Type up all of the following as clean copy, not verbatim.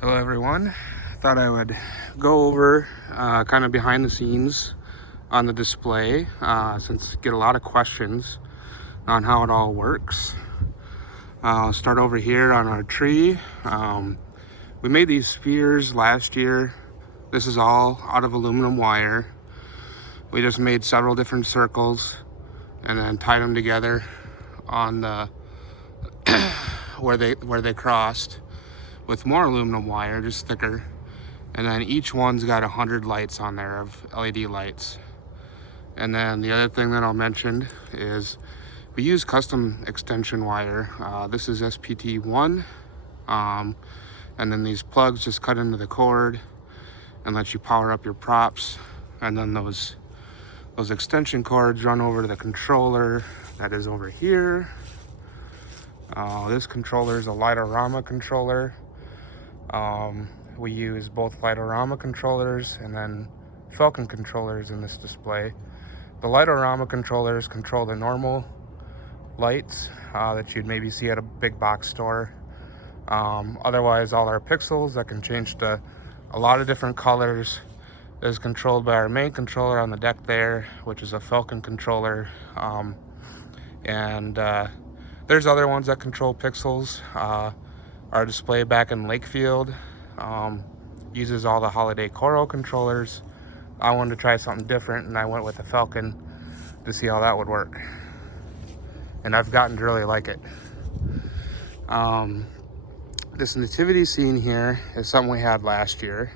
Hello everyone. Thought I would go over kind of behind the scenes on the display since I get a lot of questions on how it all works. I'll start over here on our tree. We made these spheres last year. This is all out of aluminum wire. We just made several different circles and then tied them together on the where they crossed with more aluminum wire, just thicker. And then each one's got 100 lights on there of LED lights. And then the other thing that I'll mention is we use custom extension wire. This is SPT1. And then these plugs just cut into the cord and let you power up your props. And then those extension cords run over to the controller that is over here. This controller is a Lightorama controller. We use both Lightorama controllers and then Falcon controllers in this display. The Lightorama controllers control the normal lights that you'd maybe see at a big box store. Otherwise, all our pixels that can change to a lot of different colors is controlled by our main controller on the deck there, which is a Falcon controller. There's other ones that control pixels. Our display back in Lakefield uses all the Holiday Coral controllers. I wanted to try something different and I went with the Falcon to see how that would work. And I've gotten to really like it. This nativity scene here is something we had last year.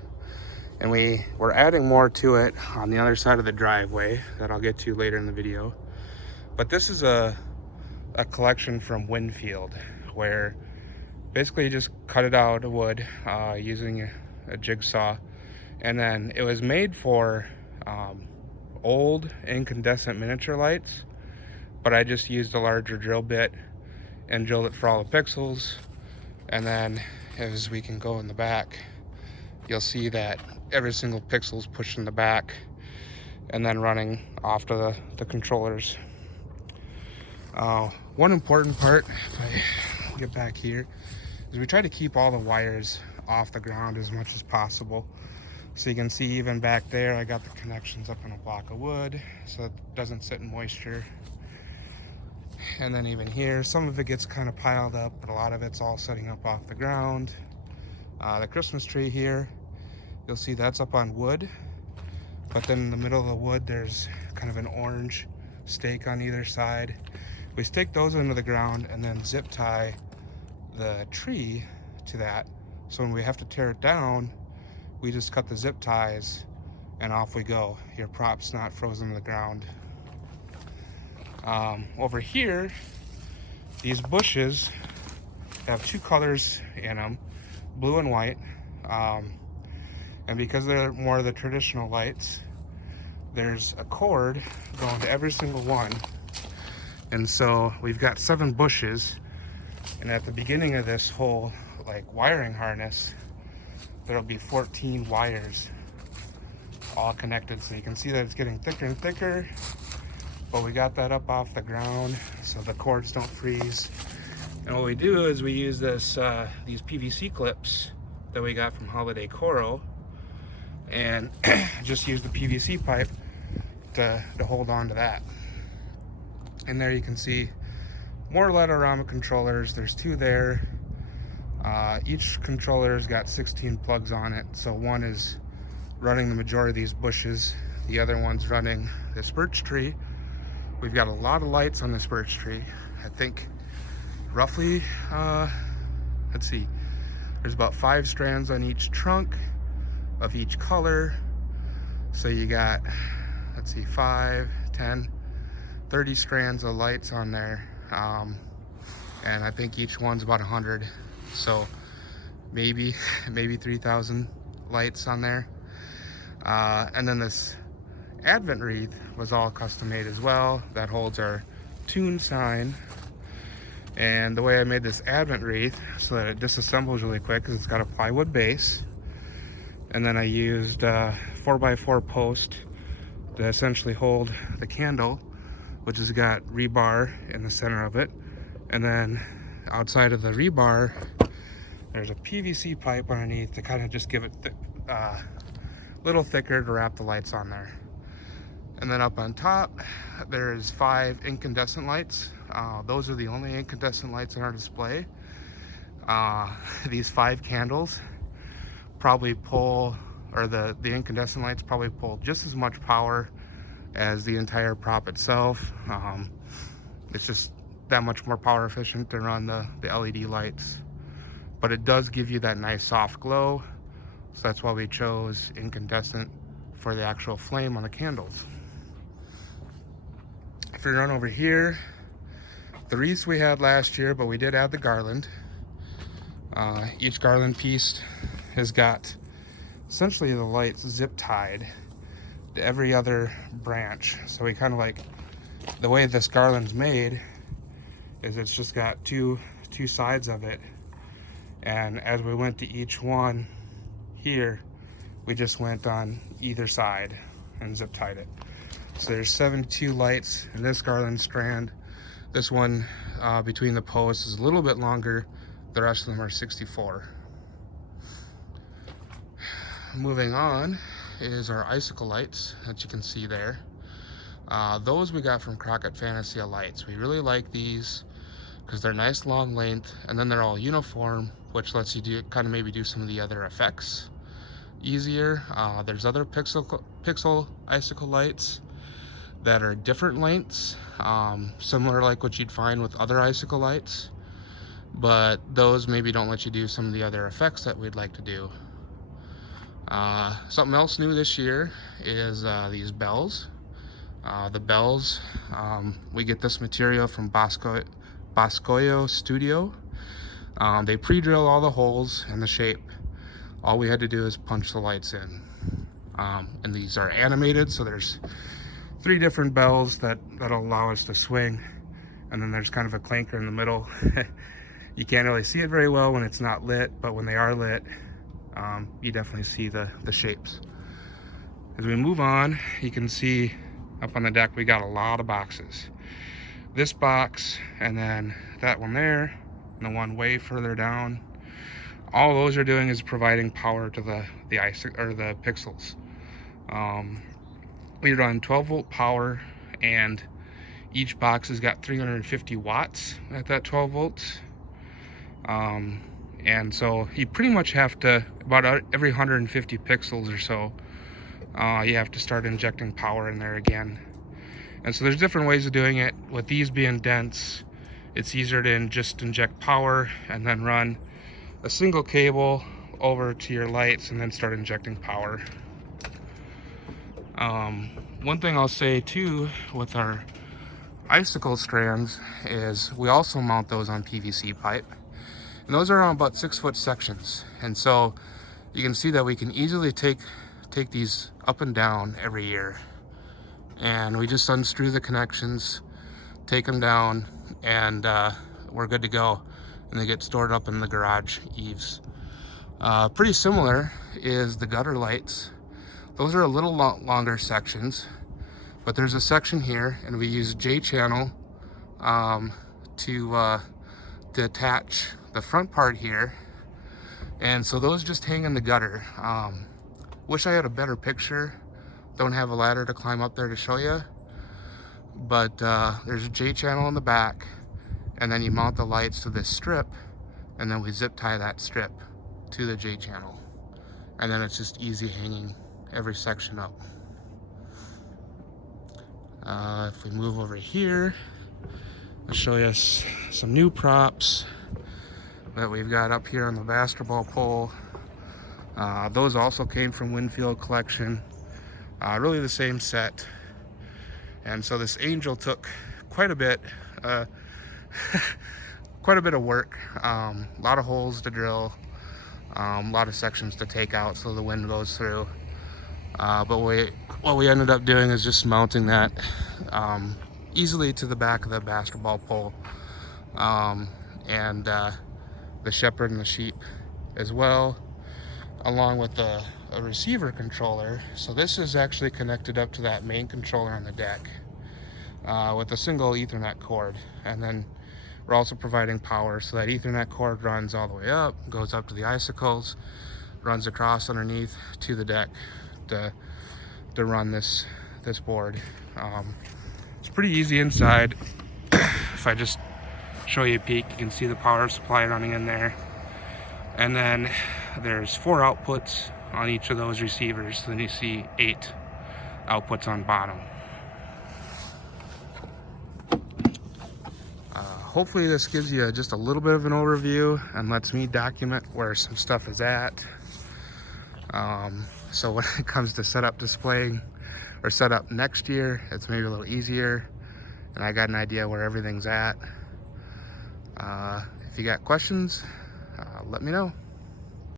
And we're adding more to it on the other side of the driveway that I'll get to later in the video. But this is a collection from Winfield where basically you just cut it out of wood using a jigsaw, and then it was made for old incandescent miniature lights, but I just used a larger drill bit and drilled it for all the pixels. And then as we can go in the back, you'll see that every single pixel is pushed in the back and then running off to the controllers. One important part, if I get back here, is we try to keep all the wires off the ground as much as possible. So you can see even back there, I got the connections up in a block of wood so it doesn't sit in moisture. And then even here, some of it gets kind of piled up, but a lot of it's all setting up off the ground. The Christmas tree here, you'll see that's up on wood, but then in the middle of the wood, there's kind of an orange stake on either side. We stake those into the ground and then zip tie the tree to that. So when we have to tear it down, we just cut the zip ties and off we go. Your prop's not frozen to the ground. Over here, these bushes have two colors in them, blue and white. And because they're more of the traditional lights, there's a cord going to every single one. And so we've got 7 bushes, and at the beginning of this whole wiring harness, there'll be 14 wires all connected. So you can see that it's getting thicker and thicker, but we got that up off the ground so the cords don't freeze. And what we do is we use these PVC clips that we got from Holiday Coral and just use the PVC pipe to hold on to that. And there you can see more Lightorama controllers. There's 2 there. Each controller's got 16 plugs on it. So one is running the majority of these bushes. The other one's running this birch tree. We've got a lot of lights on this birch tree. I think roughly, let's see, there's about 5 strands on each trunk of each color. So you got, let's see, 5, 10, 30 strands of lights on there. And I think each one's about 100. So maybe 3,000 lights on there. And then this Advent wreath was all custom made as well. That holds our tune sign. And the way I made this Advent wreath so that it disassembles really quick is it's got a plywood base. And then I used a 4x4 post to essentially hold the candle, which has got rebar in the center of it. And then outside of the rebar, There's a PVC pipe underneath to kind of just give it a little thicker to wrap the lights on there. And then up on top, there's 5 incandescent lights. Those are the only incandescent lights in our display. These 5 candles probably pull, or the incandescent lights probably pull just as much power as the entire prop itself. It's just that much more power efficient to run the LED lights. But it does give you that nice soft glow. So that's why we chose incandescent for the actual flame on the candles. If we run over here, the wreaths we had last year, but we did add the garland. Each garland piece has got essentially the lights zip tied to every other branch. So we kind of like, the way this garland's made is it's just got two sides of it. And as we went to each one here, we just went on either side and zip tied it. So there's 72 lights in this garland strand. This one between the posts is a little bit longer. The rest of them are 64. Moving on is our icicle lights that you can see there. Those we got from Crockett Fantasia Lights. We really like these because they're nice long length, and then they're all uniform, which lets you kind of maybe do some of the other effects easier. There's other pixel icicle lights that are different lengths, similar like what you'd find with other icicle lights, but those maybe don't let you do some of the other effects that we'd like to do. Something else new this year is these bells. The bells, we get this material from Boscoyo Studio. They pre-drill all the holes and the shape. All we had to do is punch the lights in. And these are animated, so there's 3 different bells that'll allow us to swing, and then there's kind of a clanker in the middle. You can't really see it very well when it's not lit, but when they are lit, you definitely see the shapes. As we move on, you can see up on the deck we got a lot of boxes. This box, and then that one there, and the one way further down. All those are doing is providing power to the pixels. We run 12-volt power, and each box has got 350 watts at that 12 volts. And so you pretty much have to, about every 150 pixels or so, you have to start injecting power in there again. And so there's different ways of doing it. With these being dense, it's easier to just inject power and then run a single cable over to your lights and then start injecting power. One thing I'll say too with our icicle strands is we also mount those on PVC pipe, and those are on about 6-foot sections. And so you can see that we can easily take these up and down every year, and we just unscrew the connections, take them down, and we're good to go, and they get stored up in the garage eaves. Pretty similar is the gutter lights. Those are a little longer sections, but there's a section here, and we use J-channel to attach the front part here, and so those just hang in the gutter. Wish I had a better picture. Don't have a ladder to climb up there to show you, but there's a J-channel in the back, and then you mount the lights to this strip, and then we zip tie that strip to the J-channel, and then it's just easy hanging every section up. If we move over here, I'll show you some new props that we've got up here on the basketball pole. Those also came from Winfield Collection, really the same set. And so this angel took quite a bit of work, a lot of holes to drill, a lot of sections to take out so the wind goes through. But what we ended up doing is just mounting that easily to the back of the basketball pole, and the shepherd and the sheep as well, along with a receiver controller. So this is actually connected up to that main controller on the deck with a single Ethernet cord, and then We're also providing power, so that Ethernet cord runs all the way up, goes up to the icicles, runs across underneath to the deck to run this board. It's pretty easy inside. If I just show you a peek, you can see the power supply running in there. And then there's 4 outputs on each of those receivers. Then you see 8 outputs on bottom. Hopefully this gives you just a little bit of an overview and lets me document where some stuff is at. So when it comes to setup displaying or setup next year, it's maybe a little easier and I got an idea where everything's at. If you got questions, let me know.